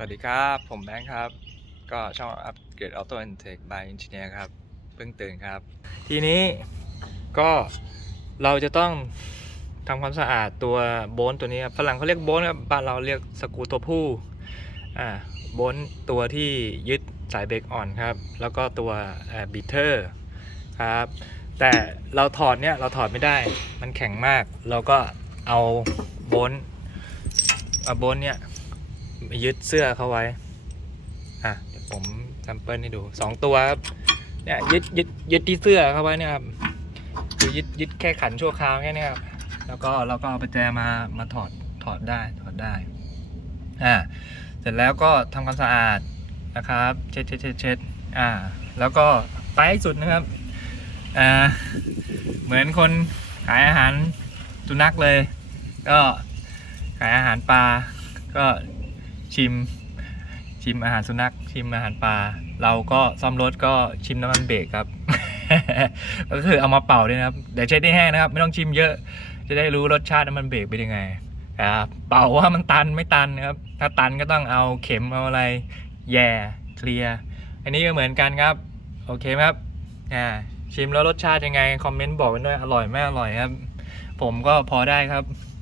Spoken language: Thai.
สวัสดีครับ ผมแบงค์ครับ ก็ช่องอัปเกรดออโต้ n อนเทคบายอินจิเนียร์ครับเพิ่งตื่นครับ ทีนี้ก็เราจะต้องทำความสะอาดตัวโบนตัวนี้ครับฝรั่งเขาเรียกโบนครับบ้านเราเรียกสกูตัวผู้อ่าโบนตัวที่ยึดสายเบรกอ่อนครับ แล้วก็ตัวบิเทอร์ครับ แต่เราถอดเนี่ยเราถอดไม่ได้มันแข็งมาก เราก็เอาโบนเอาโบนเนี่ย ยึดเสื้อเขาไว้ อะเดี๋ยวผมแซมเปิลให้ดูสองตัวครับเนี่ยยึดยึดยึดที่เสื้อเขาไว้เนี่ยครับคือยึดยึดแค่ขันชั่วคราวแค่นี้ครับแล้วก็เราก็เอาประแจมามาถอดถอดได้ถอดได้อ่าเสร็จแล้วก็ทำความสะอาดนะครับ เช็ดเช็ดเช็ดเช็ดอ่า แล้วก็ไปสุดนะครับอ่าเหมือนคนขายอาหารสุนัขเลย ก็ขายอาหารปลาก็ ชิม ชิมอาหารสุนัข ชิมอาหารปลา เราก็ซ่อมรถก็ชิมน้ำมันเบรกครับ ก็คือเอามาเป่าด้วยนะครับเดี๋ยวเช็ดให้แห้งนะครับ ไม่ต้องชิมเยอะ จะได้รู้รสชาติน้ำมันเบรกเป็นยังไงครับเป่าว่ามันตันไม่ตันนะครับ ถ้าตันก็ต้องเอาเข็มเอาอะไร แย่เคลียร์อันนี้ก็เหมือนกันครับ โอเคไหมครับอ่าชิมแล้วรสชาติยังไง คอมเมนต์บอกกันด้วย อร่อยไม่อร่อยครับ ผมก็พอได้ครับ